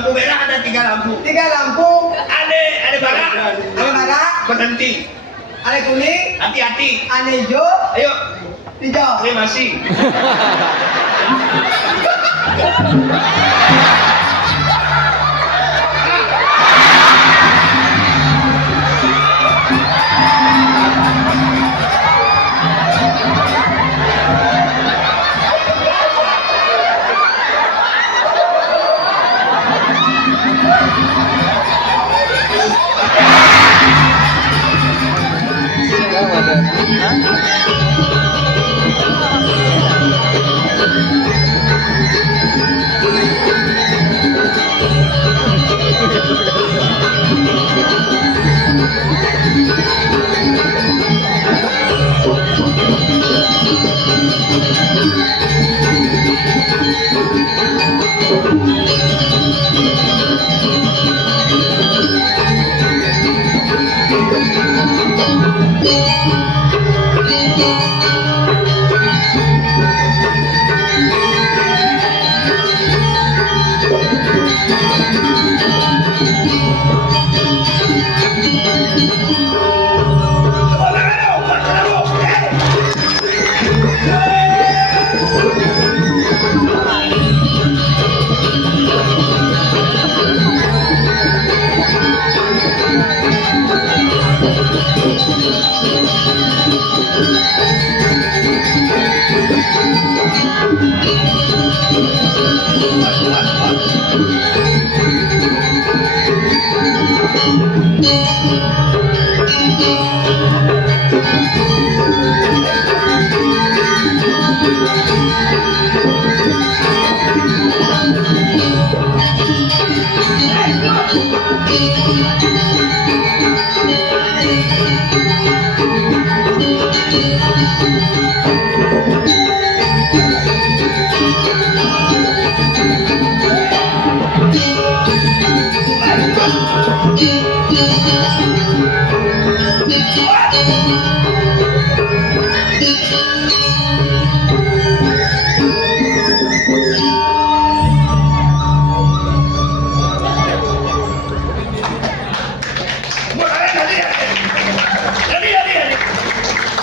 lampu merah ada 3 lampu. 3 lampu. Ada barak. Ada barak. Berhenti. Ada kuning. Hati-hati. Ada hijau. Ayo. Hijau. Kremasi.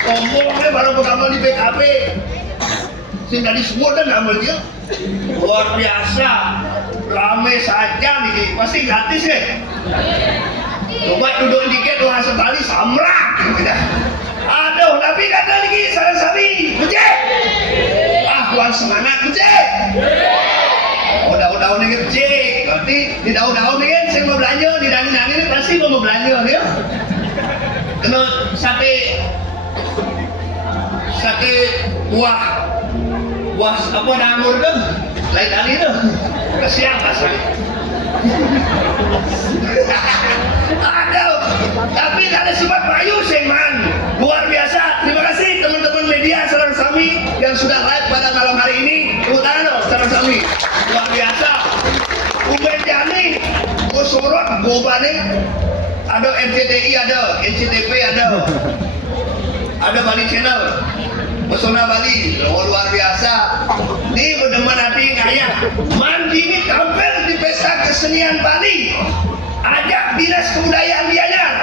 Ngomongnya baru pertama di PKP. Sing tadi semua dan amal dia luar biasa, rame saja nih, pasti gratis ya. Coba duduk dikit doa sekali samrak. Aduh, tapi kata lagi sarang-sari, kucing. Kurang semangat kucing. Daun-daun ini kucing, berarti di daun-daun ini kan saya mau belanja, di daging-daging ini pasti mau belanja ya. Kena sate buah apa anggur tuh lain kali tuh kesiang rasanya. Aduh, tapi ada sifat Bayu Sengman luar biasa. Terima kasih teman-teman media Sarang Sami yang sudah live pada malam hari ini. Utano Sarang Sami luar biasa. Uben Jani gue sorot gue balik, ada MCTI, ada NCTP, ada Bali Channel, Pesona Bali, luar biasa. Ini berdeman hati ngayah. Mandi ini tampil di pesta kesenian Bali. Ajak Dinas Kebudayaan Gianyar.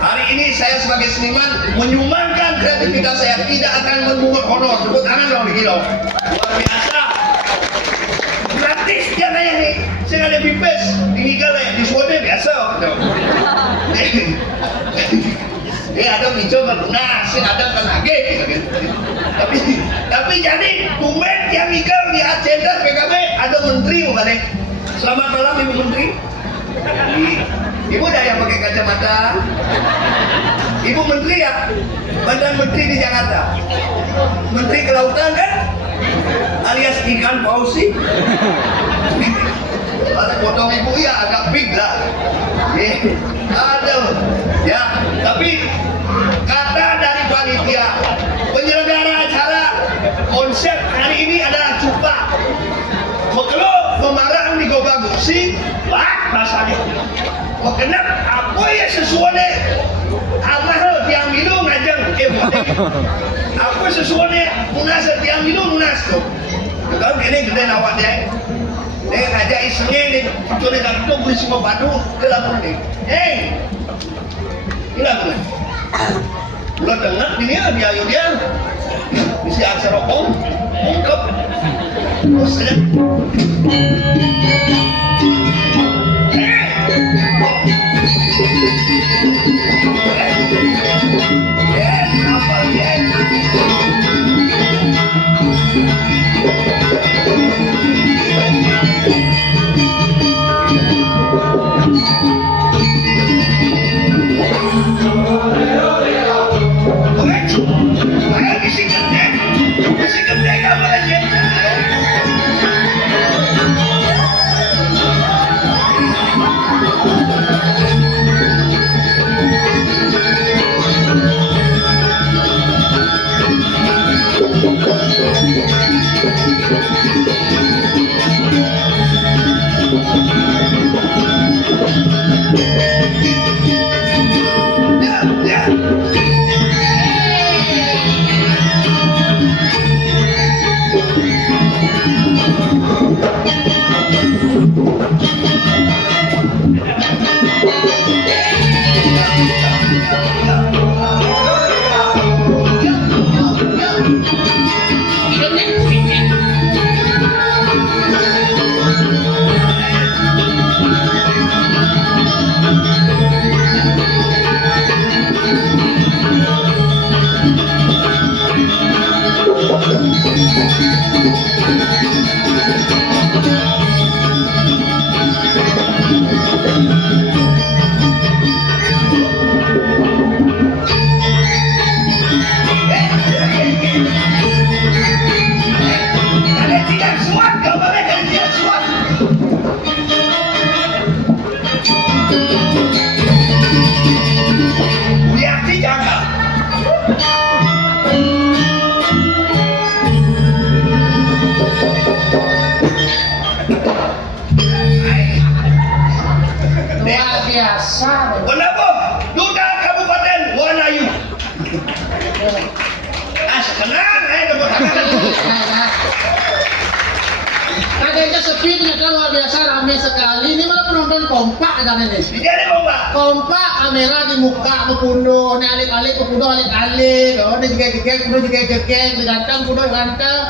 Hari ini saya sebagai seniman menyumbangkan kreativitas saya, tidak akan memungut honor. Tepuk tangan dong di kilo. Luar biasa. Gratis dia nanya nih. Saya ada pipes, tinggi kali di Sweden biasa. Ada hijau kan lunas, ada kan lagi. Tapi jadi tumben yang ikut di agenda PKB ada menteri bukan? Selamat malam Ibu Menteri. Ibu udah yang pakai kacamata. Ibu Menteri ya, Badan Menteri di Jakarta. Menteri Kelautan kan, alias ikan pausi. Ada potong ibu ya agak big lah. Aduh, ya. Tapi kata dari panitia penyelenggara acara, konsep hari ini adalah cupa. Mekelo memarang di Gobagusi, rasanya. Kenap apa ya sesuatu amah tiang minum ngajeng apa sesuatu munas tiang minum munas tuh. Kalau gini gede awak dia Nih ngajak isengnya nih, kecuali kartu beli semua badu, dia lapor nih. Enggak boleh. Udah dengar dia ayo dia. Isi aksara om, ungkap. Terus aja. Kenapa? Duta Kabupaten Wanayu. Kenal, Adanya sepi ternyata luar biasa ramai sekali. Ini malah penonton kompak kan ini. Jadi kompak. Kompak kamera di muka kepundo, ini alik-alik kepundo alik-alik, oh ini jegek-jegek, kepundo jegek-jegek, diganteng kepundo ganteng,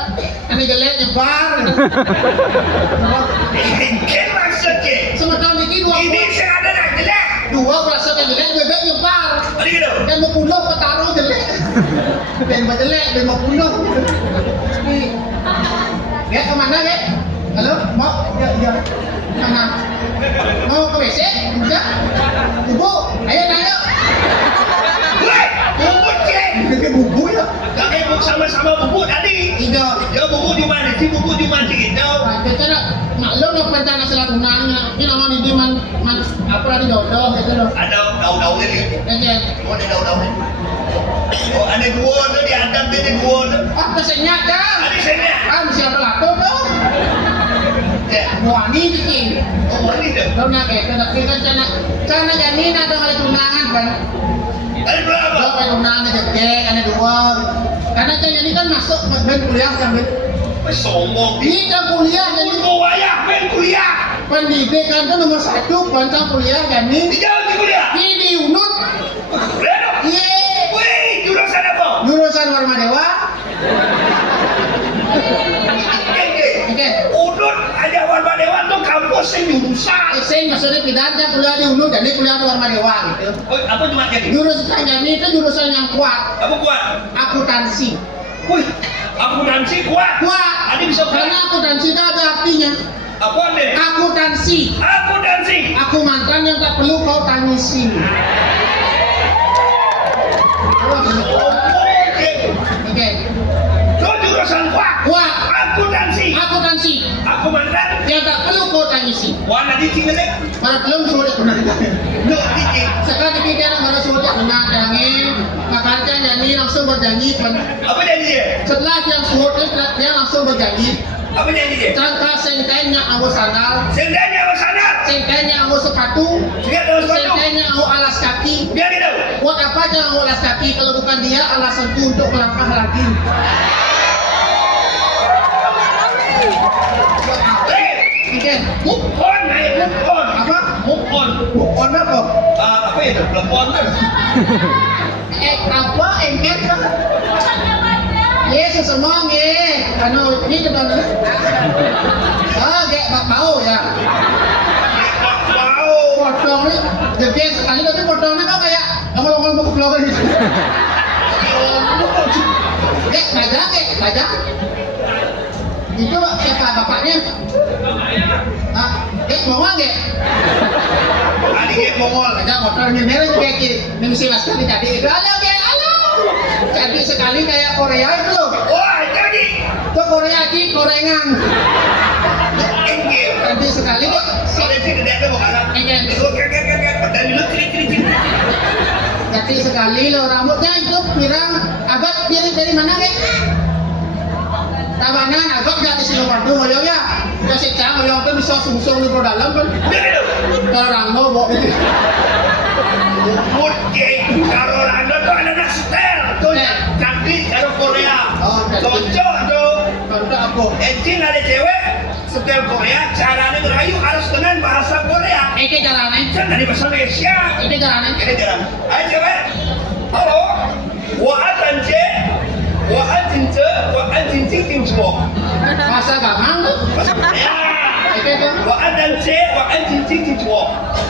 ini jelek nyebar. Ini maksudnya. Sementara ini Ini sengaja nak jelek. dua berasa jelek, bebek nyebar. Tadi gitu. Dan mau pulau petaruh jelek, dan mau jelek, dan mau pulau. Ya kemana ya? Halo, mau? Ya. Mana? Mau ke WC? Enggak? Ibu, ayo nanya. Woi, bubuk cek. Ini bubu ya? Kakek bubuk sama-sama bubuk tadi. Tidak. Ya bubuk di mana? Si bubuk di mana gitu. Nah, cara maklum lo pencana selatunannya. Ini nama ini man apa tadi jodoh gitu loh. Ada daun-daunnya nih. Oke. Oh, ada daun-daunnya. Oh, ada dua tuh di atas ini dua tuh. Oh, pesennya kan? Ada saya. Mesti apa lato dong? Ya, Wani bikin. oh ini tuh. Lo nyake, kita cana janin ada kali tunangan kan? Ada berapa? Lo kali tunangan jegek, ada dua. Karena kan ini kan masuk dan kuliah sambil Sombong. ini kan kuliah jadi Mau wayah main kuliah. pendidikan itu nomor 1 pancang kuliah kan Di ini jalan di kuliah. di UNUD. Reno. Iya. Wih, jurusan apa? Jurusan Warma Dewa. Oke. Udut aja Warma Dewa tuh kampus yang jurusan. Saya maksudnya pidana kuliah di UNUD jadi kuliah di Warma Dewa gitu. Oh, apa cuma jadi? Jurusan ini itu jurusan yang kuat, Apa kuat? akuntansi. Wih, akuntansi kuat. Kuat. Adi bisa Karena akuntansi itu ada artinya. apa deh? Akuntansi. Akuntansi. Aku mantan yang tak perlu kau tangisi. Oke. Kau jurusan kuat. Kuat. Akuntansi. Akuntansi. Aku mantan. Yang tak perlu kau tangisi. Warna di sini deh. Para belum sudah pernah Duh, dikit. sekarang kita harus sudah pernah jangi makannya nyanyi langsung berjanji Apa jadi dia? setelah yang suhut dia langsung berjanji Apa jadi dia? cangka sentenya aku sandal Sendanya apa sana? sentenya aku sepatu Lihat dalam sepatu. sentenya aku alas kaki Biar gitu. buat apa aja aku alas kaki kalau bukan dia alasanku untuk melangkah lagi buat apa? Lagi. Bikin. Move on, naik move on. Apa? Move on. Bukan apa? Apa itu? Telepon kan? Apa? Engket kan? Yes, semua nge. Anu, ini kedon. Gak mau ya. Mau. Potong nih, jadi sekali tapi potongnya kok kayak ngomong-ngomong buku vlogger gitu. Baca. Itu siapa bapaknya? Mongol nggak? Adik Mongol. Baca motornya merah kayak gini. Mesti sekali jadi itu. Halo. Jadi sekali kayak Korea itu loh. Wah, jadi. Itu Korea di gorengan. Enggak. Jadi sekali kok. Soalnya sih gede tuh bukan. Enggak. Dan dulu kiri. Jadi sekali lo rambutnya itu pirang agak dari mana kek? Tabanan agak dari sini Bandung hoyong ya. Kasih cang hoyong tuh bisa sungsung di dalam kan. Kalau rangno bawa ini. Oke, kalau Rando tuh ada style tuh cantik kalau Korea. Cocok tuh. Contoh apa? Ecin ada cewek style Korea, caranya ngerayu harus dengan bahasa Korea. Ini caranya. Jangan dari bahasa Malaysia. Ini caranya. Ini jarang. Ayo cewek. Halo. Wa'an cincin semua. Bahasa gamang tuh. Bahasa Korea. Itu tuh. Wa'an cincin semua.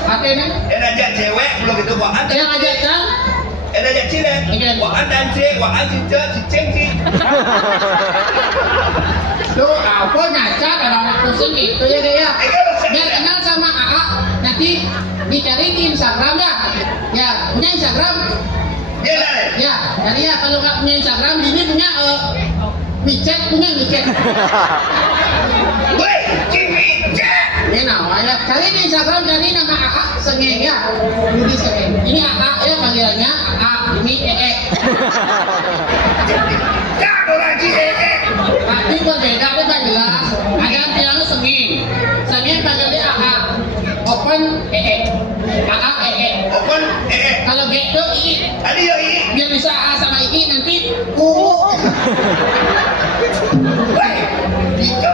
Apa ini? Yang ajak cewek belum itu wa'an. Yang ajak cang. Yang ajak cilet. Wa'an cincin. Tuh apa nyacak kalau pusing gitu ya kayak. Biar kenal sama AA nanti dicari di Instagram ya. Ya punya Instagram. Ya dah. Ya jadi ya kalau nggak punya Instagram ini punya WeChat. Woi, cimicet. Ini namanya kali di Instagram cari nama AA Sengeng ya. Budi Sengeng. Ini AA ya panggilannya AA ini Kau lagi Tapi berbeda dia tak jelas. Ada yang Sengeng. Sengeng panggilnya AA. Open AA Open Kalau G itu I. Tadi yo i. Biar bisa A sama I nanti U. Woi,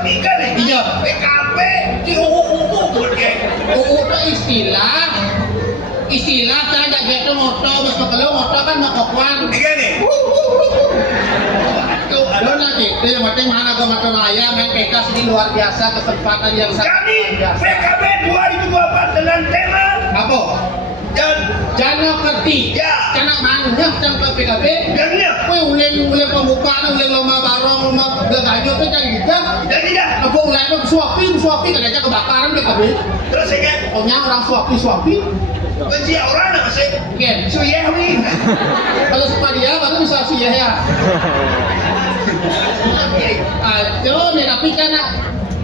Mika nih. Iya. PKP di UU berke. UU itu istilah kan ada G itu moto, bos kalau moto kan makokuan. Tiga nih. Ada lagi, itu yang penting mana gua makan ayam, main pekas ini luar biasa kesempatan yang sangat Kami luar biasa. PKB 2024 dengan tema Apa? Jana kerti. Ya. Canak mana tentang PKB? Jangan. Kue ulen pembukaan, ulen lomba barong, lomba belagajo itu kan juga. Jadi dah. Apa ulen itu suapi kadang kebakaran PKB. Terus ya kan. Pokoknya orang suapi. Benci orang apa sih? Gen. Suyeh nih. Kalau suka dia baru bisa sih ya. Aduh, nih tapi kan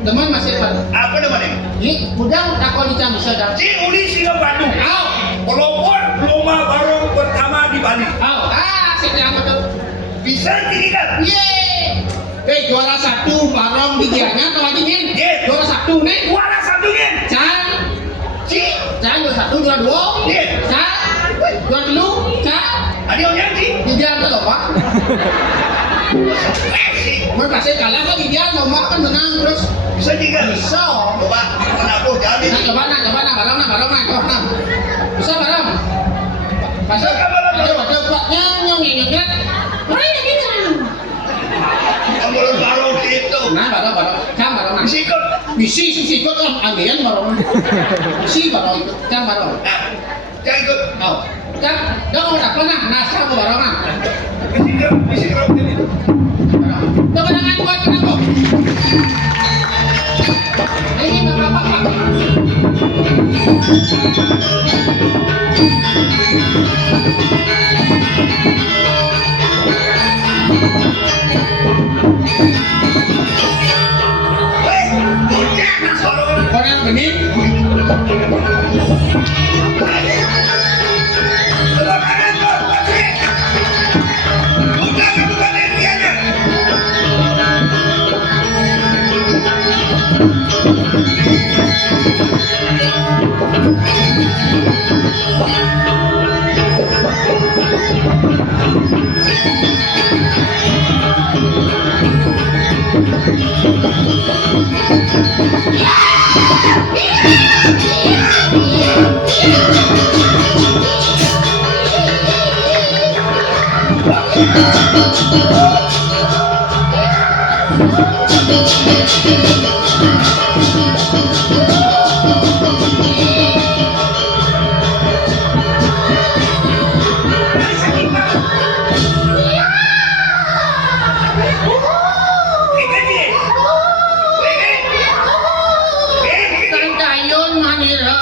teman masih kan. Apa namanya? Ini udang takol di Camisah dah. Si Uli Singo Bandung. Au, Kelompok lomba barong pertama di Bali. si Cang betul. Bisa tidak? Yeay. Juara 1 barong di dianya atau aja nih? Ye. Juara 1 nih. Juara satunya. Cang, Si. juara 1, juara 2. Ye. Cang, juara 3. Cang, Ada yang nyanyi. di dia ke lomba. Si. Mau kasih kalah kan di dia lomba kan menang terus. Bisa juga. Bisa. Coba. Kenapa jadi? Coba barang. Bisa barang. Pasal ada kuatnya nyong. Mana gitu. Kamu barong itu. Nah, barang. Cang barang. Sikut. Bisi kok ambian barang. Bisi barang. Cang barang. Nah, jangan ikut. Oh. Cang, jangan apa nah, nasa ke barangan. Bisi kerap ini. Coba dengan buat kenapa? Ini enggak apa-apa. Weh, bocah barong. Orang ini Bukan Kan kayon manira.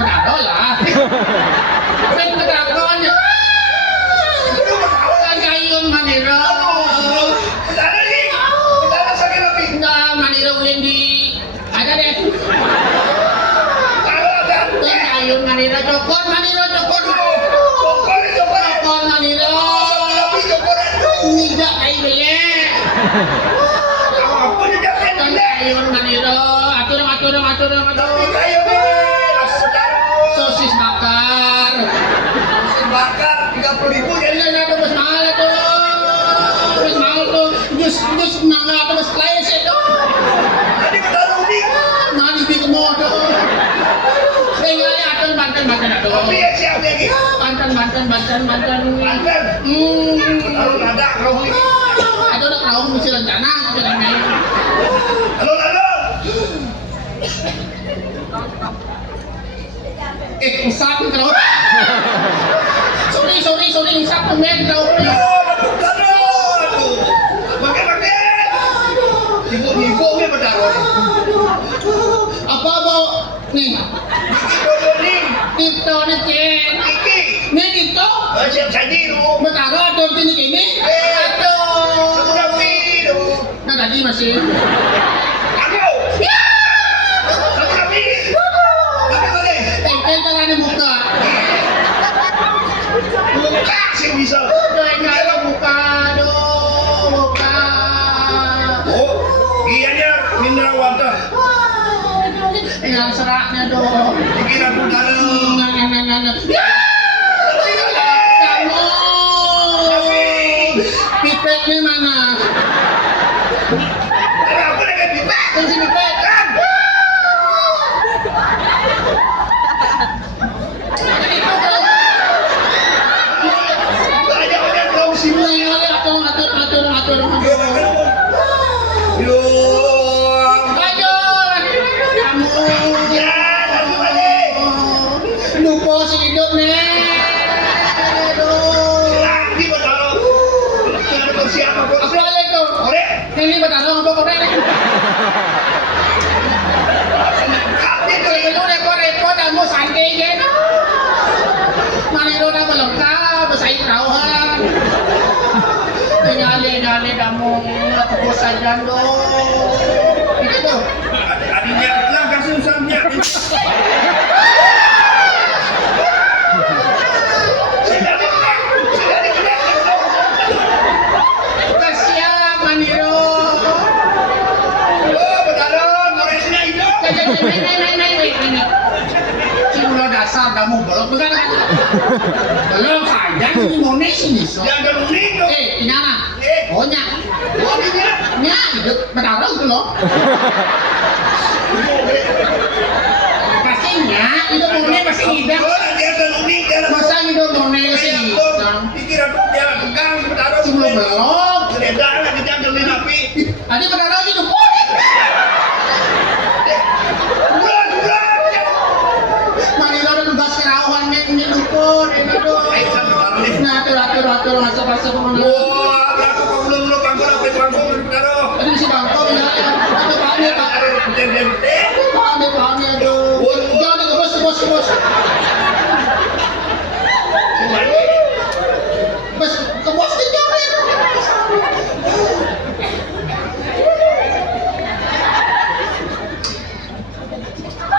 Menado lah. Ben ketakon. Kan kayon manira. Enggak, manira ulin di ada deh. Kan kayon manira cokor manira cokor. Cokor manira. Tidak kayak beli. Kan kayon manira. Atur. Sosis bakar. Bakar 30.000 jadi Iya, ada bos mahal tuh. Bos mahal tuh. Jus mangga atau bos lain sih tuh. tadi bertaruh unik. Mana di kemo tuh. Tinggal ya atur Banten tuh. Tapi ya siapa lagi? Banten. Banten. Hmm. Taruh nada kau ini. Ada udah kau mesti rencana jangan main. Halo. Usap kau. Sorry, usap tuh men kau. Pakai. Ibu ni bertaruh. Apa bau? Nih, Ning. Tito nih cek. Iki. Nih Tito. Siap saji lu. Betara atau ini gini? Aduh. Sudah pidu. Nah tadi masih. Aku. Sudah pidu. Tapi boleh. Cara di muka. Buka sih bisa. Jangan buka, buka. Oh, ianya mineral water. Tinggal seraknya dong. Kira aku dalam. Kamu. Pipetnya mana? Aku dengan pipet. Di sini pipet. Banyak kau sih. Atur. Yo. Lanjut. Kamu. Ya, tapi balik. Lupa si hidup nih. Aduh. Lagi bertaruh. Kalau siapa kau? Apa lagi tuh? Korek. Ini bertarung apa korek nih? Kami tu. Sebelum repot kamu santai je. Maniro dah melengkap, bersaing rauhan. Tinggal kamu aku saja dong. Itu tuh. Adinya lah kasih usahanya. Kasihan Maniro. Oh, bertaruh. Koreknya itu. Main. Cuma dasar kamu belum bukan? Belum saja ini mones ini so. Yang kemudian tu. Inyana. Oh nya. Wadinya. Nya hidup bertarung tu loh. Pastinya itu mones pasti hidup. Oh, dia kemudian dia. Masa hidup mones sih? Pikir aku dia pegang bertaruh. Cuma belum. Sudah lah kita beli api. Tadi bertarung itu. Bulan. Manila udah tugas kerauhan ini dukun ini tuh. Nah atur masuk kemana? Wah, aku kau belum bangkok apa bangkok bertaruh. Tadi si bangkok ya. Itu pamit pak. Pamit aduh. Jangan ke bos. Bos ke bos itu jangan.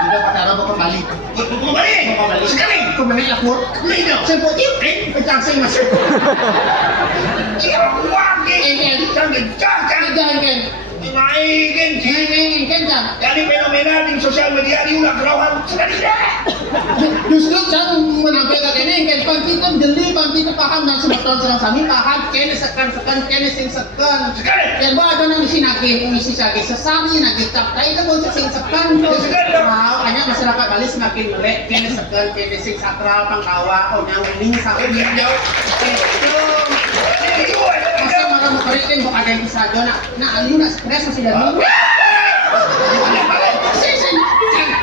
Tidak pada apa kembali. Kembali. Sekali. Kembali aku. Lihat. Sempotin. Pecah sing masuk. Siapa ke? Engken. Jangan. Jangan. Naikin sih. Ini kan jam. Jadi fenomena di sosial media di ulah kerawan sekali Justru saya menampilkan ini kan bang kita jeli, bang kita paham dan sebetulnya sedang kami paham kene sekan kene sing sekan. sekali. Dan gua ada nang sini misi lagi sesami lagi tak itu mau sing sekan. Wow, banyak masyarakat Bali semakin melek kene sekan kene sing sakral pangkawa oh nyawing sampai Jauh. itu. Itu Masa malah mau keriting kok ada yang bisa aja nak ayu nak stres masih dari.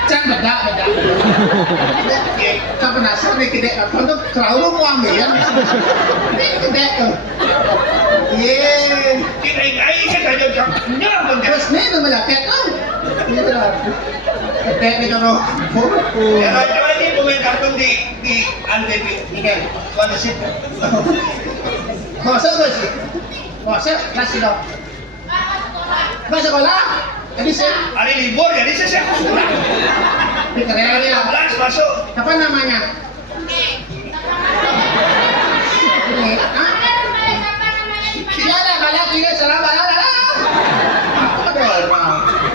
Cang beda. Kan penasaran nih kedek apa tuh terlalu mau ambil ya. Kedek tuh. Ye. Kita ini kan aja jaknya Terus nih namanya kedek tuh. Ini tuh. Kedek nih kalau. Ya coba ini pemain kartun di Antv. Ini kan. Pada situ. Masuk terus. Masuk kasih dong. Masuk sekolah. Jadi saya Hari libur jadi saya sekolah. ini keren ya. 15 masuk. Apa namanya? Ini, ah? Iya lah, banyak juga salah banyak lah.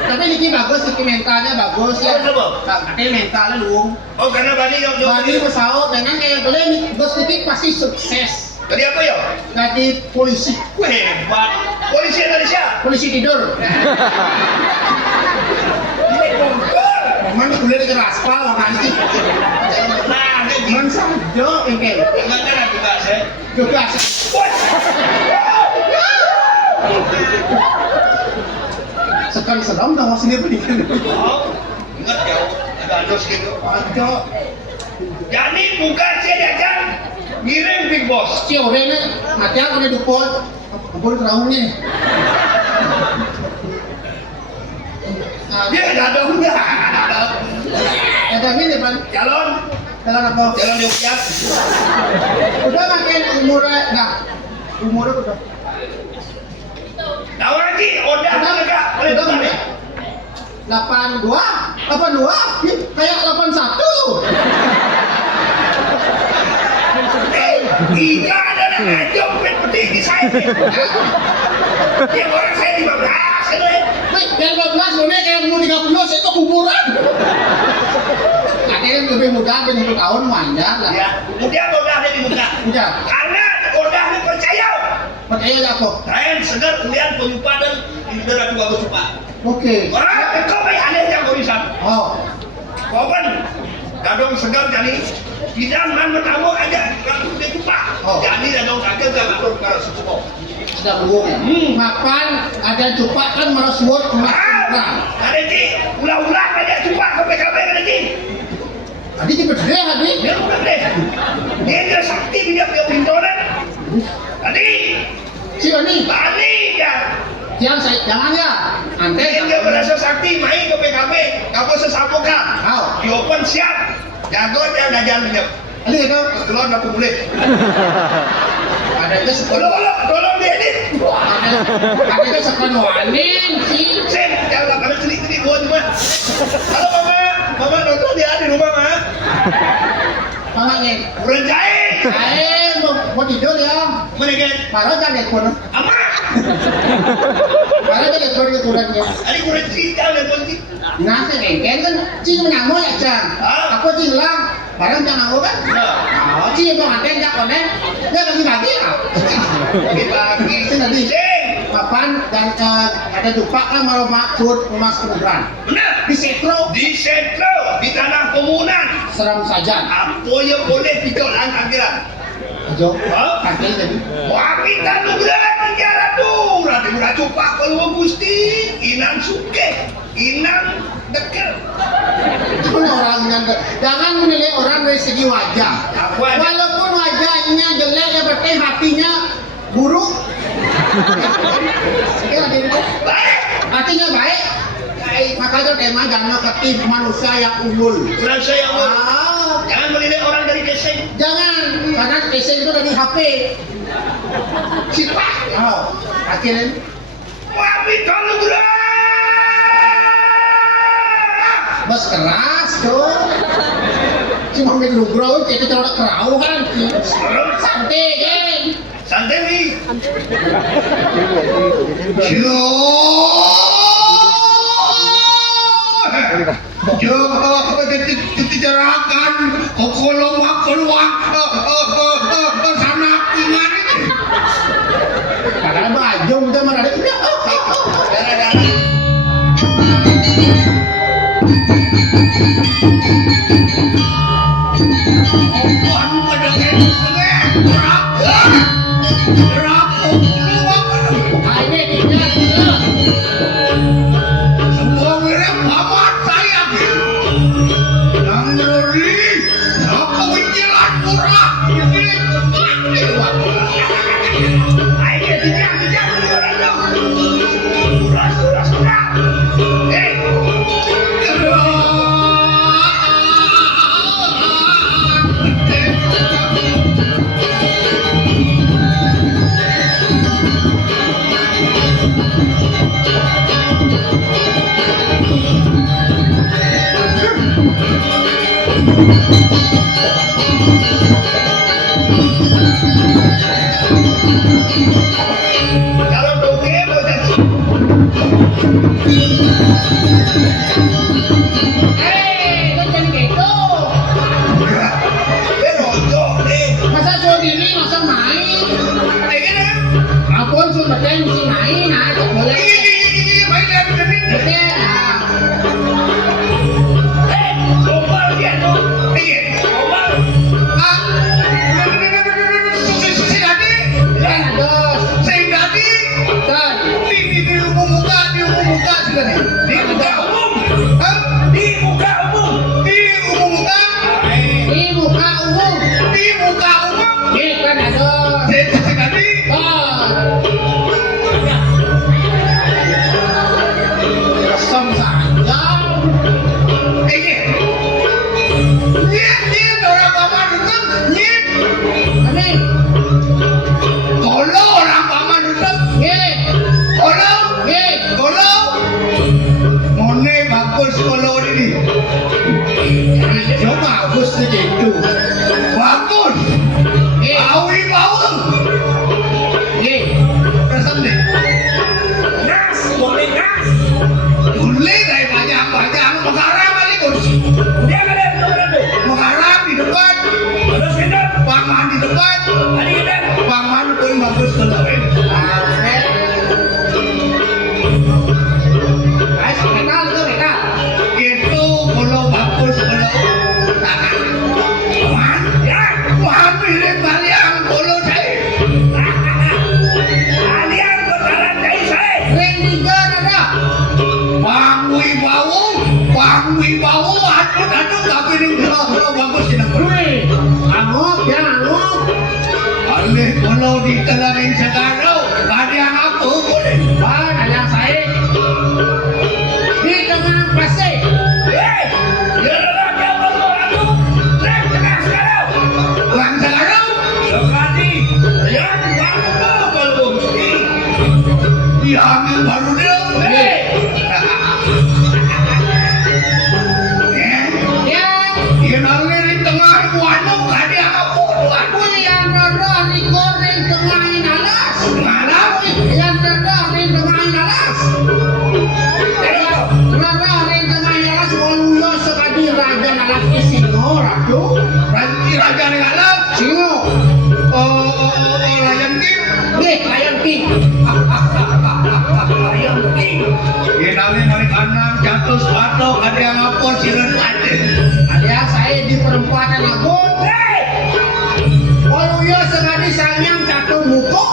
Tapi Niki bagus, Niki mentalnya bagus ya. Tapi mentalnya luung. Oh karena Bani yang Bani pesawat dengan kayak boleh nih, bos Niki pasti sukses. Tadi apa ya? Jadi polisi, Wah hebat. Polisi Indonesia. polisi tidur. Mana kuliah di aspal makanya. Nah, ini Man saja engkel. enggak kan juga saya. Juga Wah. sekali sedang dah masih dia pendidikan. Oh, ingat ya, ada dos gitu. Ada Jadi bukan saya diajak ngirim Big Boss. si orangnya mati aku nih dupot. Apa boleh terahungnya? Dia ada daunnya. Ada ini pan. Calon, Jalan apa? calon Yogyakarta. Udah makin umurnya, dah umurnya udah. Tahu lagi, udah enggak boleh Udah depan enggak? ya. 82, kayak 81. Iya ada aja peti di saya. Yang orang saya 15 gitu ya. Wih, yang 12 boleh kayak umur 30 itu kuburan. Ada yang lebih muda, 20 tahun manjat lah. Ya, kemudian udahnya dibuka. Udah, Karena udahnya percaya. percaya ya kok. Kalian segar kemudian penyumpadan di udara dua bersupa. Oke. Wah, kau baik aneh yang kau bisa. Oh, Kau kan dadong segar jadi tidak man bertamu aja langsung dia tumpah. Oh. Jadi dadong kagak gak ngatur kalau sesuatu. sudah belum ya? Makan ada cupak kan merasuat emas kurang. Ada di ulah-ulah aja tumpah ke PKB ada di. Tadi cepet deh hadi. Dia udah deh. Dia sakti dia pintoran. Tadi Si Oni, Bani ya. jangan ya. Ante Dia berasa sakti main ke PKB. Kamu sesapukan. Kau. Di open siap. Jago dia udah jalan dia. Ini itu Keluar aku boleh. ada itu Tolong diedit. ada itu sepenuhanin si. Sen, jangan ada celik-celik buat cuma. Halo mama, mama nonton dia di rumah mama. Mama nih. Kurang jahit. Mau tidur ya. Mana kan? Parah kan telepon. Ama. Parah kan telepon ke turunnya. Ada kurang cerita dan politik. Nah, kengken kan cing menanggo ya cang. Ah. Aku cing lang. Barang jangan aku kan. Nah, Oh, cing mau anten jak konen. Dia bagi-bagi lah. bagi-bagi. Cing tadi. Sen. Papan dan ada jumpa kan mau maksud emas kuburan. Benar. Di setro Di sentro, di tanah komunan. seram saja. Apa yang boleh picolan akhirat? Ajo. Hah? Kakek jadi. Wah, kita nugrah negara tuh. Nanti udah coba kalau Gusti. Inang suke, inang dekel. Cuma orang yang jangan menilai orang dari segi wajah. Aku aja. Walaupun wajahnya jelek ya berarti hatinya buruk. Ya, Baik. hatinya baik. Makanya tema jangan ketip manusia yang unggul. Kurang saya mau. Ah, Jangan menilai orang dari deseng. jangan karena PC itu dari HP. Siapa? Oh, akhirnya Wah, kita nugrah. bos keras tuh. Cuma ngeliat nugroh kita coba kerau kan. Serem. Santai, geng. Santai nih. Dititirakan kalau mak keluar sana gimana nih? Karena baju udah mana ada. Gara-gara opan pada kayak rapuk keluar. Ayo tidak. Semua mirip paman saya. Yang ngeri, apa wijilan murah? Ini mati waktu. Ayo tidak murah dong. Sudah. Kalau doge bocah. Kau jadi gitu. Rojok nih. Masa suruh diri, masa main. Ini Apun suruh betul mesti main, nah, tak boleh. main lihat ini. Betul, nah. Gombal dia tuh. Iya, gombal. Si Dadi. Kan ada. Si Dadi. Kan. Di umum muka sudah nih. Di muka umum. Hah? Di muka umum. Di umum muka. Di muka umum. Di muka umum. Iya, kan ada. Si Dadi. Kan. Resem saja. Iya. Nyet orang paman itu nyet. Ini. Kalau orang paman itu Ye. kalau Ye. kalau mone bagus kalau ini. Coba bagus begitu. Bagus. Ye. Awi bau. Ye. Rasam deh. Gas, boleh gas. Dule kayak banyak mengarang kali kursi. Dia ada mengarang di depan. Terus kita Bang di depan. Tadi kita Bang Man pun bagus kalau ini. Ayo, mereka itu mereka. Itu kalau bagus kalau Man ya Man pilih kalian kalau saya. Kalian kotaran saya. Ring tiga ada. Bang Wibawu, aduh, tapi ini kalau bagus tidak perlu. Wih, angop ya angop. Alih kalau ditelarin sekarang, kalian apa boleh? Ban ada saya. Di tengah pasir. Ya raja berlalu, tengah sekarang. Orang sekarang, sekali, yang baru kalau mesti diambil baru dia. Ya, Dia nangis di tengah wanu, kalian apa? aku yang rada di goreng tengah alas. Malam, Yang rada di tengah alas. Rada di tengah alas waluyo sekali raja alas isingo ratu. raja ni alam. Singo. Layan King. Deh, ayam king. Layan King. Dia nangis dari kanan, jatuh sepatu, kalian apa sih ada? Ada saya di perempatan Agung. Waluyo sekali sanyang jatuh muka.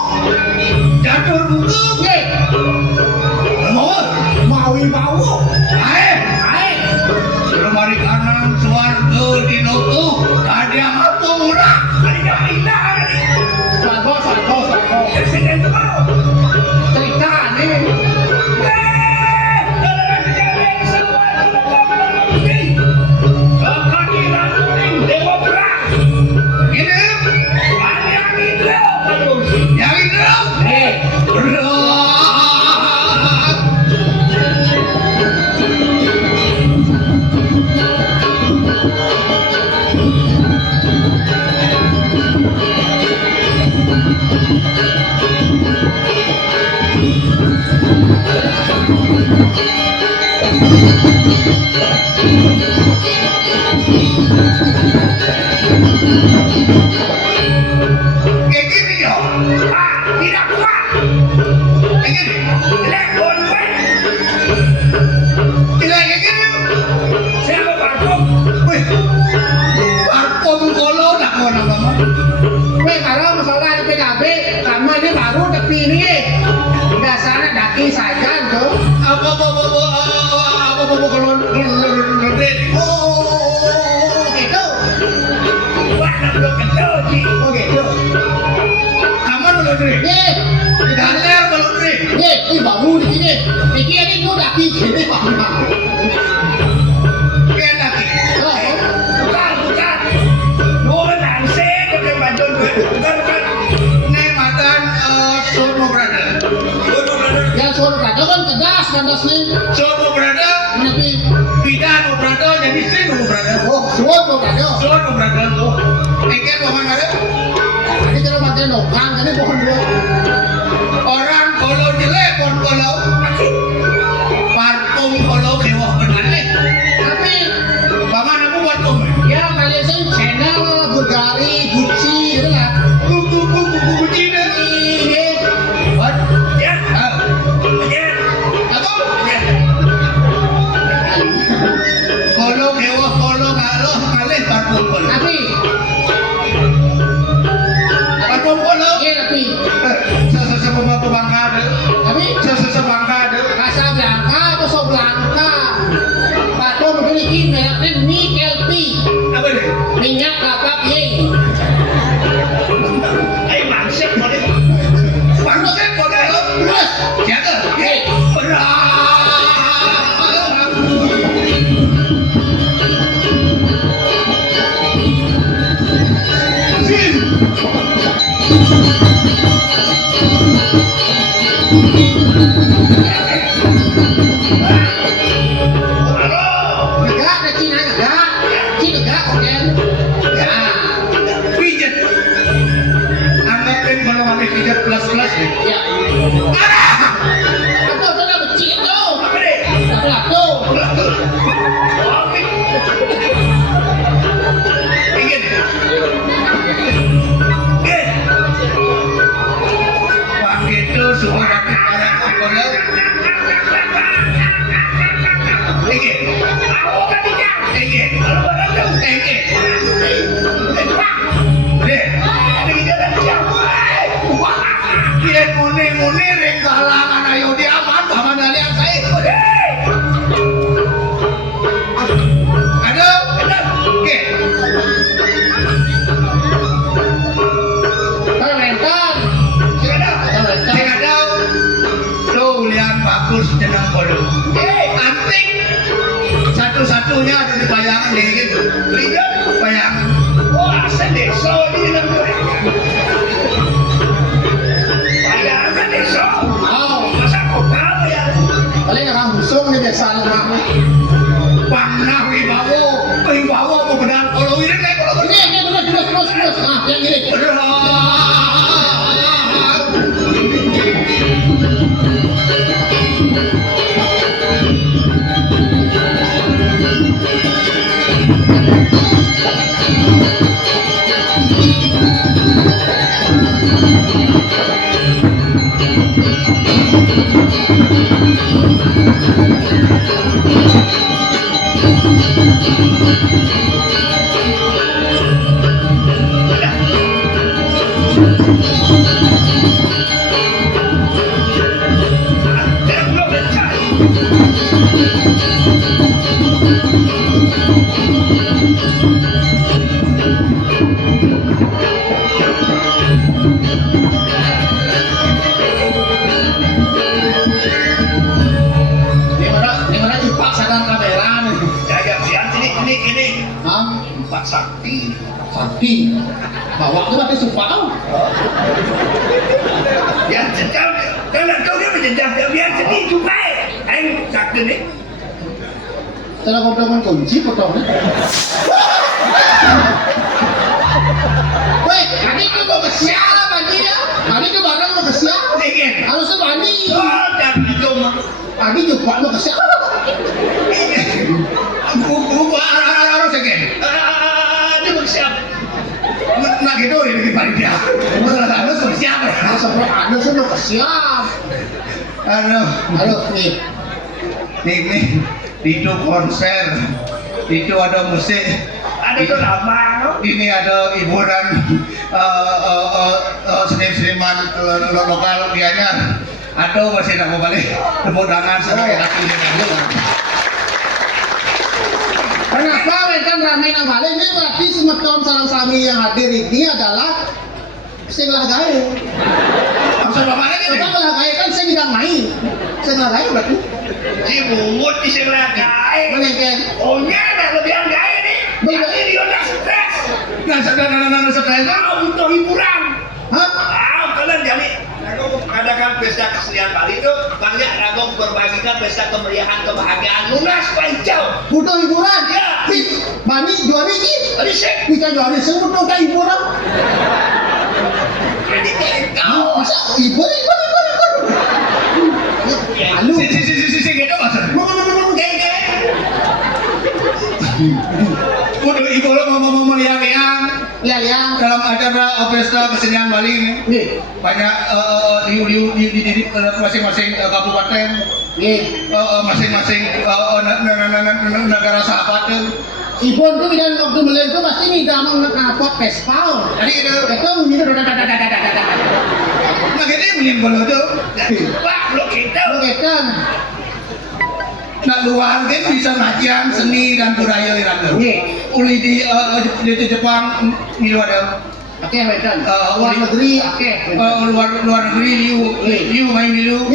Jatuh buku. Ye, Mau, mau. air. Ayo. Suruh dari kanan, suarga di nuku, kalian apa murah? Ada pindah ni. Sago. Presiden tu mau. Cerita nih. Yang Suwon kok ada. Suwon beragam tuh. Engker pohon ada. Ini kalau mati nongkang, ini pohon dua. Orang kalau jelek pohon kalau. Parfum kalau kewah benar nih. Tapi Paman aku parfum. ya kalian sih Chanel, Bulgari, Gucci itu lah. Kuku Cina. Ini What? Ya. Ya. apa? Ya. Kalau kewah kalau kalih parfum kalau. Tapi Parfum kalau. iya tapi Sesama pembangka ada. tapi Sesebangka ada. Casablanca atau Soblanca? Patung memiliki mereknya Nickel P, Apa nih? minyak kelapa ying. Ayo mangsek boleh. Mangsek boleh. Terus, Jaga. hei, Berat. Halo. negak ada Cina negak, Cina negak oke. Ya, Pijat. Anggapin kalau pakai pijat plus-plus nih. ya. Apa udah benci itu? Apa nih? Satu. Oke. Ingin. Pak gitu suruh pakai barang komponen. Ingin. Ingin. Ingin. Deh, ada jalan siapa? Dia muni ring kalangan ayo diaman paman kalian saya. Ada. Oke. Rentan. Sing ada. Tuh lihat bagus jenang bolu. Anting. Satu-satunya ada di bayangan nih gitu. Lihat bayangan. Wah, sedeso ini namanya. Bayangan deso. Oh, Masa kau tahu ya? paling orang busung nih biasa rumah. Panah wibawa mau benar. Kalau ini kayak kalau Ini terus. Ah, yang ini. belum becah. Di mana dipaksakan kamera nih? Ya, siap ini. Hah? Pak Sakti. Sakti. Bawa tuh pakai sumpah kau. Ya, jejak. Kalau kau dia menjejak, dia biar sedih juga. Sakti nih. Cara potongan kunci potongnya. Weh, tadi itu mau ke siapa dia? Tadi itu barang mau ke siapa? Dingin. Harusnya Bani. Oh, jangan cuma. Tadi juga mau ke siapa? Buku arah segini. Dia bersiap. Nah gitu ini di panitia. Masalah anu sudah siap. Sampai ada sih mau ke siapa? Aduh, nih. Nih. Itu konser. Itu ada musik. Ada drama. Ini ada hiburan seniman lokal Gianyar. Aduh masih nak mau balik. Tepuk tangan sebagai hati dengan Kenapa mereka ramai nang balik ini berarti semeton salam sami yang hadir ini adalah sing lagae. maksud apa lagi nih? Kita lagae kan sing tidak main. Sing lagae berarti Cibut di sebelah gae. menengken. Oh nyana lebihan gae nih. Jadi dia udah stres. Nah stres untuk hiburan. Hah? Kalian jadi adakan pesta kesenian Bali itu banyak ragam membagikan pesta kemeriahan kebahagiaan lunas pancau. Butuh hiburan. Ya. Bani jual ini. Tadi sih. Kita jual ini butuh kayak hiburan. Jadi kau. Masa hibur. Lalu. Si gitu maksud. Untuk ibu lo mau meriah-riah Liang. dalam acara pesta kesenian Bali ini. Nih. Banyak di masing-masing kabupaten, masing-masing negara sahabatnya. Ibon tuh dan waktu beliau itu pasti nih gampang ngapot pespal. Jadi itu gitu. nah gini mending kalau tuh, pak lo kita, Gitu. nah luar kan bisa ngajian seni dan budaya Irak. Uli di Jepang di luar Oke, Wedan. Luar negeri, oke. luar negeri liu main liu.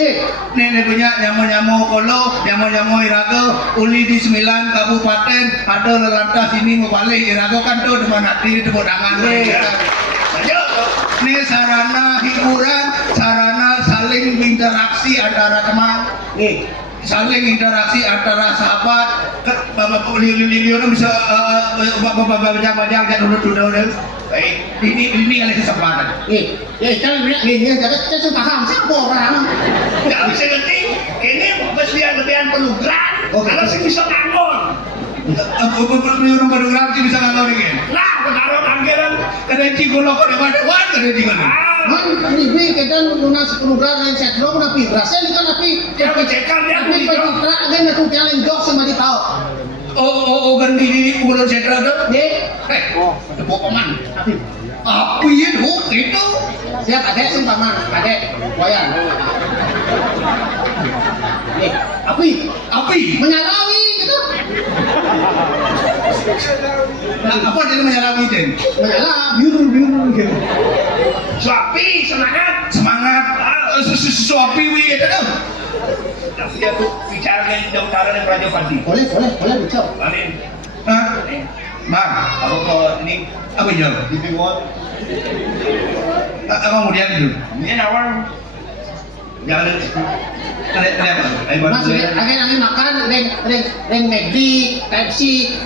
Nenek punya nyamu nyamu Irago, uli di 9 kabupaten, ada lelantas ini mau balik Irago kan tuh depan hati tepuk tangan. Ini sarana hiburan, sarana saling interaksi antara teman. Saling interaksi antara sahabat. Liu bisa bajang kan udah. Baik, ini kali kesempatan. Jangan ini jangan saya paham siapa orang. Nggak bisa ngerti. Ini lebihan penugaran. Kalau sih bisa nganggur. Penugaran penugaran sih bisa nganggur ini. Lah, penaruh anggaran. Kadang cigolo kau dewan kadang cigolo. Man, ini kita lunas penugaran yang setlo pun api berasa ini kan api. Dia mencekal dia. Api pencitra agen aku jalan jok sama di tahu. Ganti di pulau Cekra tuh. Tepuk paman. Api itu. Siap adek sih paman, adek wayang. Api menyalawi gitu. Apa jadi menyalawi den? Menyala biru gitu. Suapi semangat. Suapi wi itu tuh. Dia tuh bicara dengan utara dan Raja Pati. Boleh bicara. Amin. Bang, apa kok ini apa jawab? Di Timur. Abang kemudian dulu. Ini awal. Jangan kenapa? Maksudnya angin makan reng McD, KFC,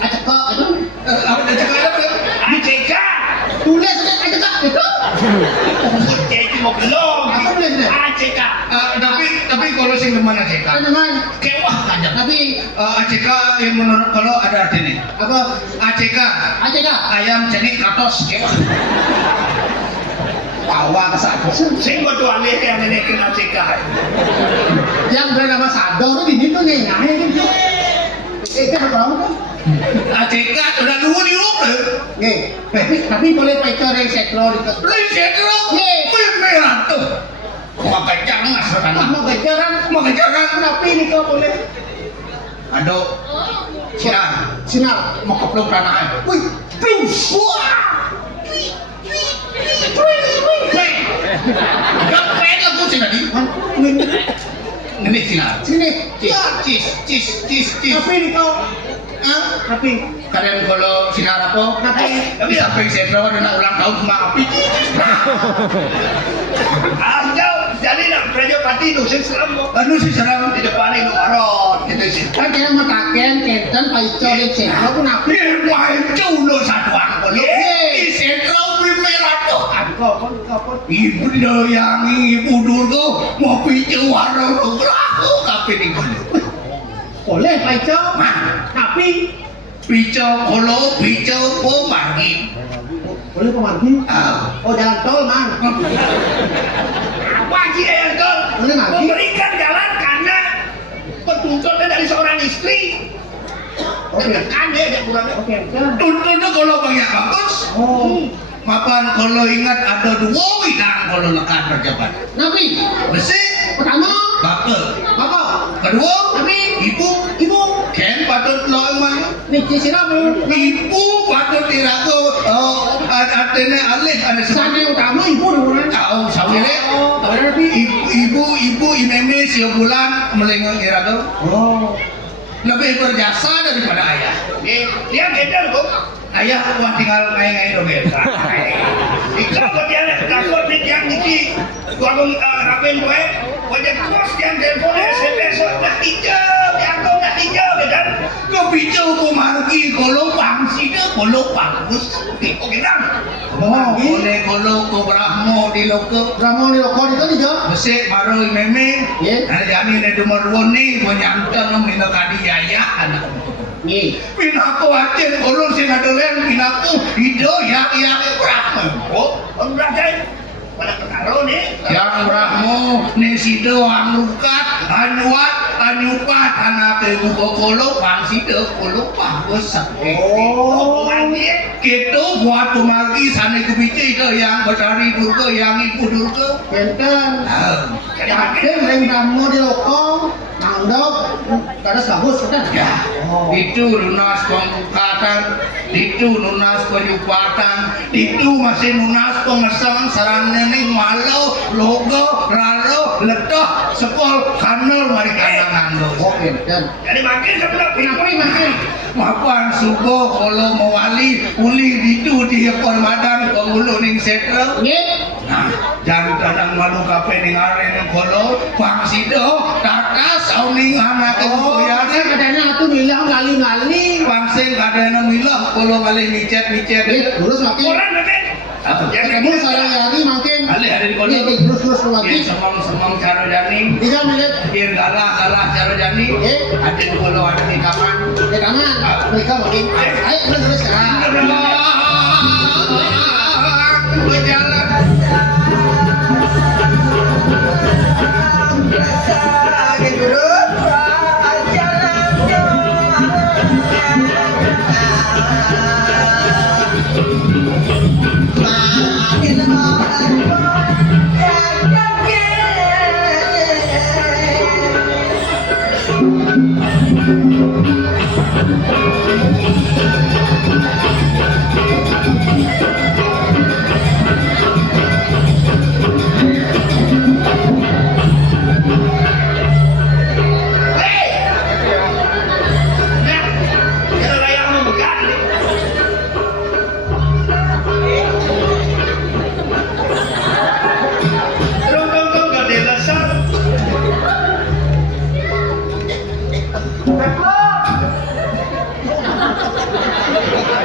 acekok itu. Apa acekok apa? ACK. Tulis acekok itu. Jadi mau belum. Apa tulisnya? ACK. Tapi kalau sing teman ACK. Teman. Kewah aja. Tapi ACK yang menurut kalau ada artinya. apa? ACK. Ayam jenis katos kewah. Tawa kesana. Sing kudu aneh yang menekin ACK. Yang bernama Sador di situ nih, aneh gitu. Kan tahu kan? ACK udah nunggu di rumah. Tapi boleh pacar yang setro di tas. Beli setro. Merah tuh. Mau kejangan sekarang. Mau kejaran, tapi ini kau boleh. Aduh. Sinar. Mau keplung tanah. Wih, plus. Wah. Gak keren lagu sih tadi. Ini sinar. Sini. Cis. Tapi ini kau. Tapi. Kalian kalau sinar apa? Tapi sampai setro ada ulang tahun cuma api. Jadi nak Raja Pati itu sih seram. Sih seram di depan itu marot gitu sih. Kan dia matakan kenten paicor yang setro pun api. Paicor lo satuan kalau. Di setro merah tuh. Kau. Ibu doyangi ibu dulu mau picu warung aku kape nih Boleh paicor. Tapi picu kalau picu pemargi. boleh pemargi. Oh jalan tol man. Apa sih yang tol? Boleh margi. Memberikan jalan karena petunjuknya dari seorang istri. Oke. Kan dia kurangnya. Oke. Tuntutnya kalau banyak bagus. Mapan kalau ingat ada 2 bidang kalau lekat berjabat. Nabi. Besi. Pertama. Bapak. Kedua. Nabi. Ibu. Ken patut lo emang. Niki siramu. Ibu patut dirago. Artinya alih ada Sana utama ibu dulu. Tahu sawire. Tapi Ibu imeme siap bulan melenggang irago. Lebih berjasa daripada ayah. Dia geder kok. Ayah wah tinggal ngai-ngai dong ya. Ikut dia takut dia niki. Gua rapen gue. wajah terus yang telepon SMS nak hijau, aku nak hijau kan? Kau hijau kau margi kalau pangsi dia kalau bagus, oke kan? Oh, Boleh kalau kau Brahmo di loko, Ramon di lokal itu nih, Jo. besek baru meme, Ye. ada jadi ni nomor woni menyangka nom minta kadi ayah anak. Nih. Pinako acen ulun sing adolen pinako hijau ya Brahmo. Oh, berarti pada karo nih yang Brahmo ni sido anglukat anyuat anyupat anak ibu kokolo bang sido kolo bagus sakit. Oh, gitu buat pemagi sana kebici ke yang betari durga yang ibu durga. Benten. Yakin yang Ramon di lokal, nangdok, kada bagus kan? Ya, itu lunas pengukatan, itu lunas penyupatan, itu masih lunas pengesahan sarangnya nih malu, logo, raro, letok, sepol, kanal, mari kanangan lo. Oh, benten. Jadi makin sebelah Kenapa nih makin? Mapan subuh kalau mewali uli itu di permadan pengulu ning setra. Nih. Nah, jangan tanang malu kape ning aren kalau bang sido takas sauning anak Oh, ya kadang aku bilang ngali-ngali. bang sing kadang milah kalau kali micet Terus makin. orang nanti Ya kamu sarang yari makin. Ali ada di kono. Terus lagi. Semong cara jani. 3 menit. Biar galah cara jani. Ada di kono ada di kapan. Di kanan. Mereka makin. Ayo terus sekarang. Berjalan. Lagi duduk,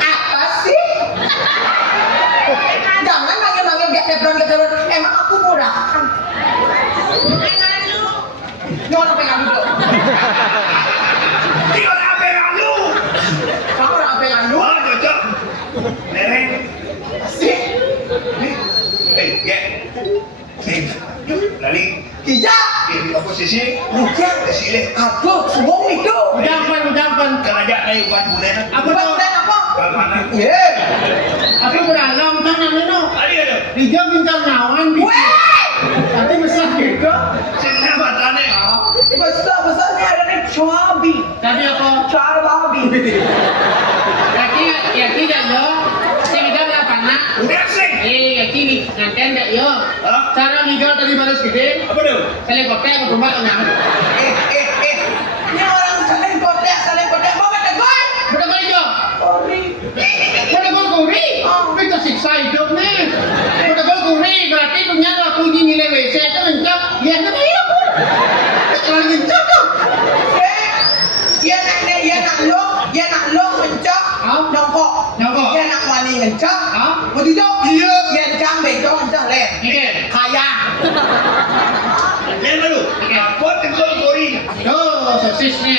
apa sih? Jangan manggil-manggil dia Lebron. Emang aku murah? Nyolong pengen lu. Tinggal apa lalu? Kamu orang apa yang lu? Oh, cocok. Nereng. Sih, Ya. Lali. tidak. Di posisi. Bukan. Sini. Aku suwung itu. Udah. Kerajaan dari buat bulan. Apa Bukan tuh? dan apa? Bagaimana? Iya. Aku beralam kan ano? Ali ada. Dia minta nawan. Weh! Tapi besar gitu. Sini batane. Besar ni ada ni cabi. Tadi ako. Cabi. Yaki dah yo. Saya dah lah panak. Udah sih. Yaki ni nganten dah yo. Hah? Cara ngigal tadi balas gede. Apa tu? Saya kotek aku rumah nyam. Ni orang saling kotek. Mau kata gol? Betul kali yo. Sorry. Betul gol kuri. Kita siksa hidup ni. Betul gol kuri berarti punya waktu di nilai WC itu mencap. Ya nak ayo. Kalau mencap tu. Dia nak long mencak. Nongkok. Nongkok. Dia nak wali mencak. Hah? Betul tak? Iya. Dia jam betul mencak leh. Okey. Kaya. Yang lalu. Apa tegol kori? Oh, sosis ni.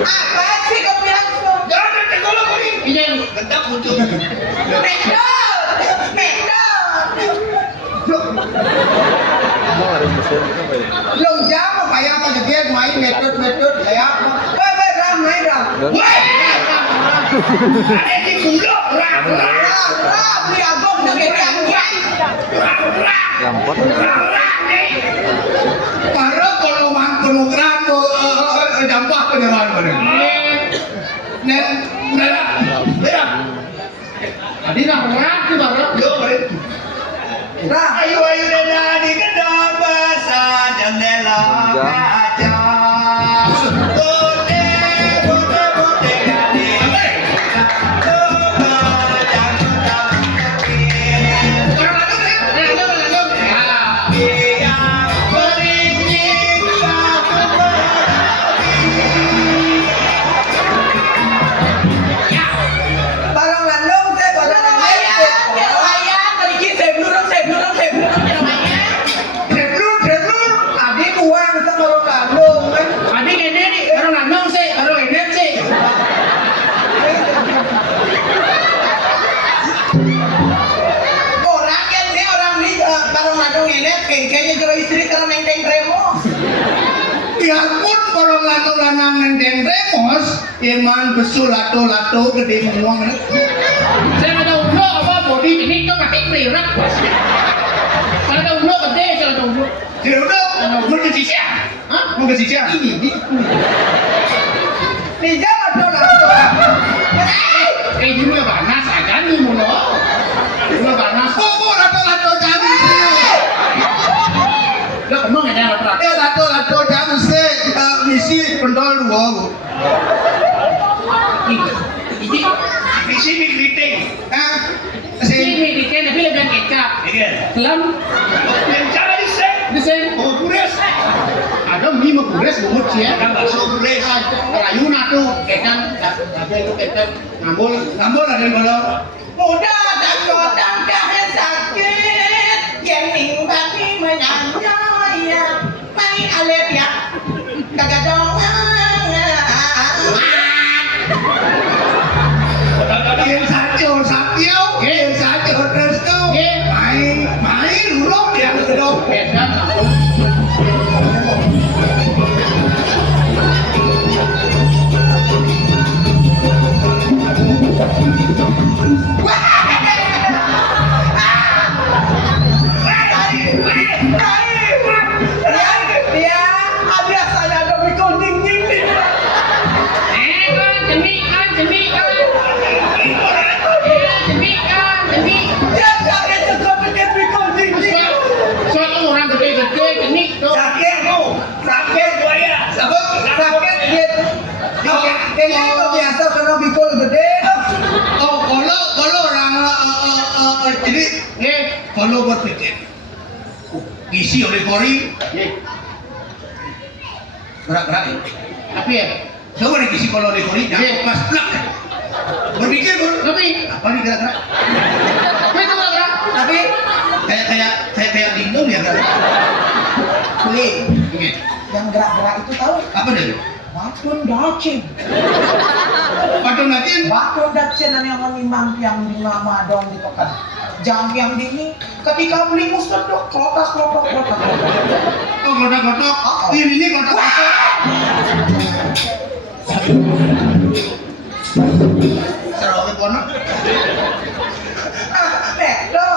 Apa sih kau bilang tu? Jangan tegol kori. Ijen. Gendak muncul. Long jam apa yang apa dia main metode kayak apa? Ramai dah. Wah. Ada di kulok. Beli agong nak kena kian. Gampang. Para kalau mangkunu kerana jampah kedengaran pada. Nen, merah. Tadi dah berat tu baru. Yo, mari. Dah. Ayo nena di kedai basah jendela kaca. Bote gadi. Orang lalu ni. Lalu. Yang beringin istri karena neng remos. Biarpun kalau lanang neng remos, iman besul lato gede muang. Saya nggak tahu lo apa body ini tuh pakai prirak. Kalau tahu lo gede, kalau tahu lo. Tidak udah, mau ke Cicia? Hah? Mau ke Cicia? Ini. Nija lato. Di mulai panas, aja nih mulo. Mulai panas. Kok lato jam. Lo kemana ada laprak? Lato jam sih misi pendol dua. Ini. Di sini keriting. Ini diken tapi lebih kecap. Iya. Kelam. Yang cara disek. Desain. Oh, kures. Ada mie megures bumut sih ya. Kan bakso kures. Rayu natu, ketan, ada itu ketan, ngambul. Ngambul ada yang bolong. Muda dan kodang kahe sakit, yang bagi menyanyaya, main alep ya, kagak dong. Yang satu terus tuh, main dulu yang kedua. Ketan, ngambul. Dia ada saya ada mikul ding. Dia sakit juga bikin mikul ding. Soalnya orang gede-gede genik tuh. Sakit buaya. Sakit dia. Kayaknya itu biasa kena mikul gede. Oh, kalau orang jadi kalau buat pikir isi oleh kori gerak-gerak ya. Tapi ya, Coba nih isi kalau oleh kori jangan pas plak. Berpikir tapi apa nih gerak-gerak? apa itu nggak? Tapi Kayak bingung ya gerak. beli Oke. yang gerak-gerak itu tahu? Apa dari? Batun dacin. Patun natin. Batun dacin yang menimang yang di nama dong di pekan. Jam yang dini ketika beli mustadok klotak. Oh, kotak-kotak. Ini kotak-kotak. Serawat kono. Beto.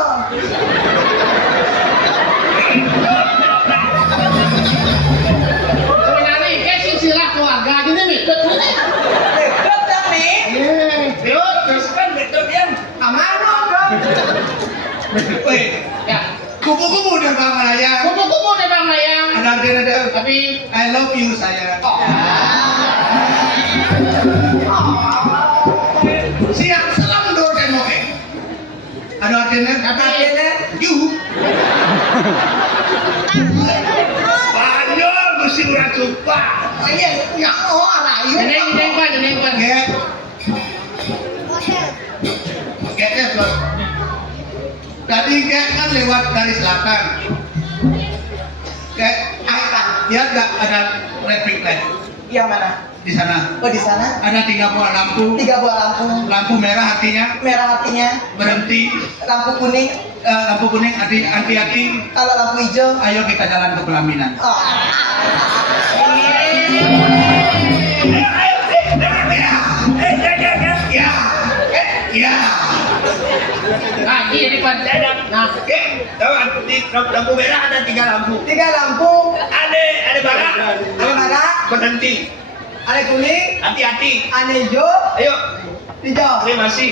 Sebenarnya kayak silsilah keluarga gini nih. Beto dah nih. Terus kan betul dia. Amano dong. Weh, Ya, kupu-kupu udah bang ayam. kupu-kupu udah bang layang. Ada. Tapi I love you sayang. Siap selam dor tenoke. Ada artinya? Akhirnya You. Spanyol mesti urang sumpah. iya ya orang jeneng pak. Get bos. Tadi get kan lewat dari selatan. Get akan ya nggak ada traffic light yang mana? di sana. Oh di sana Ada 3 buah lampu. 3 buah lampu. Lampu merah artinya Merah artinya berhenti. lampu kuning. Lampu kuning hati-hati. Kalau lampu hijau Ayo kita jalan ke pelaminan. Ya. Lagi jadi panjang. Nah, Di lampu merah ada 3 lampu. 3 lampu. Ada barak. Ada merah, Berhenti. ada kuning, Hati-hati. ada hijau, Ayo. hijau. Terima kasih.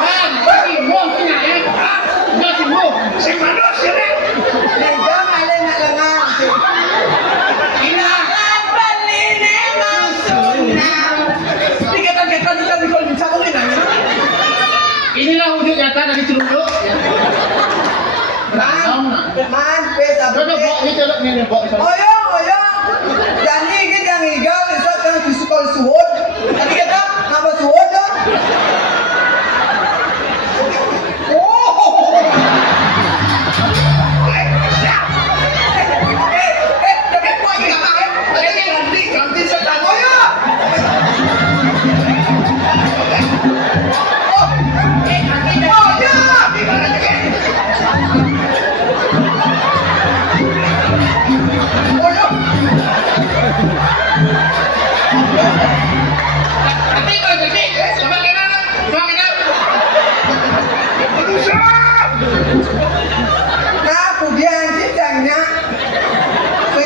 Wan, lagi mau punya ya? Nggak sih mau. Si Manus ini. Hijau ada nak lengan. Inalan balini masunang. Dikata-kata di kalau bisa mungkin nanya. Inilah wujud nyata dari Cerunduk. Man, pesa Bok ni celok ni bok. Oyong, oyong. Jadi kita yang igal bisa kan fisikal suwon. Tadi kita nama suwon dong. Oh. Tapi kok ini ganti setan. Oh ya. Oh ya. Oh ya. Tapi kau jadi sama kena. Nah, kemudian cicangnya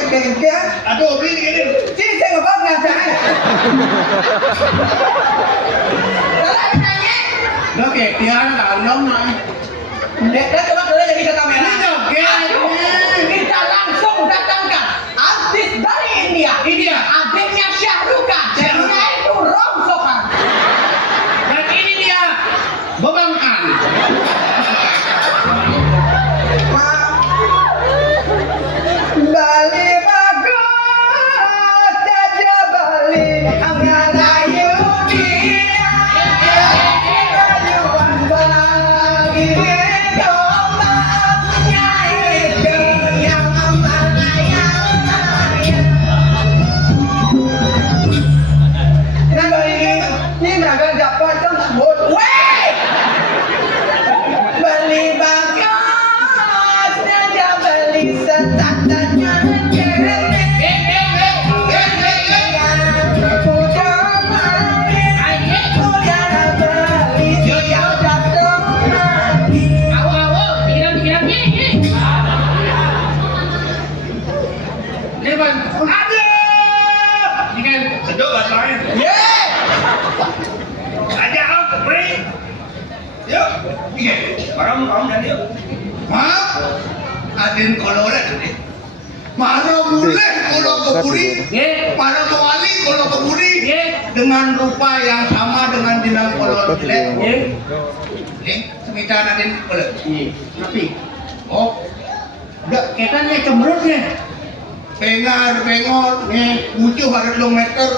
bengkel. Aduh, beli gini. Cicang apa ngasih? Lo kayak tiang kalau nak. Kita coba dulu jadi ke kamera. Aduh, Kita langsung datangkan artis dari India. India. Adiknya Syahrukan. Jadinya itu rongsokan. Dan ini dia Bobang An. Bali bagus, Jaja Bali, Angalayu dia. Kayuan bagi domba, itu yang Malaya. Ini naga dapat kan sebut. Weh! Beli bagus, Jaja Bali setatanya. Leban. Aduh! Ini kan Sedap bahasanya. Aja aku beri. Yuk, iya. Barang dan yuk. Maaf, Aden koloret ini. Maro boleh kalau keburi, para kewali kalau keburi dengan rupa yang sama dengan dinam kolor jelek. Semitan Aden boleh. Tapi Oh, dak kita ni cemberut ni. pengar pengor, mucuh ada 2 meter.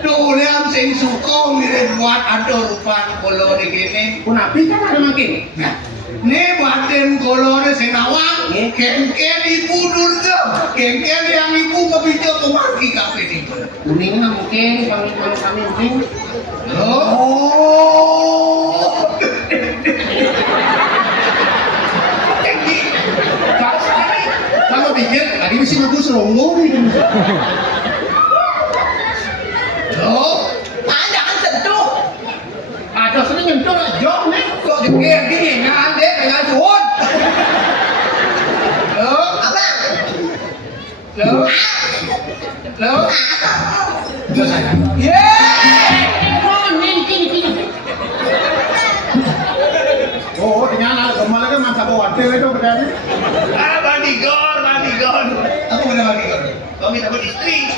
Tuh lihat sing suka mirip buat ada rupa kolor gini. Kunapi kan ada makin. Nah, ini batin kolornya sing awang, kengkel ibu durga, kengkel yang ibu kebicara kemaki kafe ini. Kuning lah mungkin kami mungkin. Oh, Kamu pikir tadi mesti aku seronggo ni. loh, jangan sentuh. Ada sini nyentuh nak jom ni. Kok dikir gini, ngan dek dengan suhun. Loh, abang. Loh, loh. Yeay. Oh ni kini. Oh, ternyata kembali kan masa bawa itu berani. Ah, bodyguard. Aku udah lagi kan. Kau minta buat istri.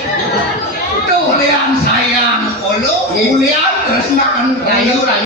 Tuh lihat sayang, olo, lihat tresnaan, Rayu.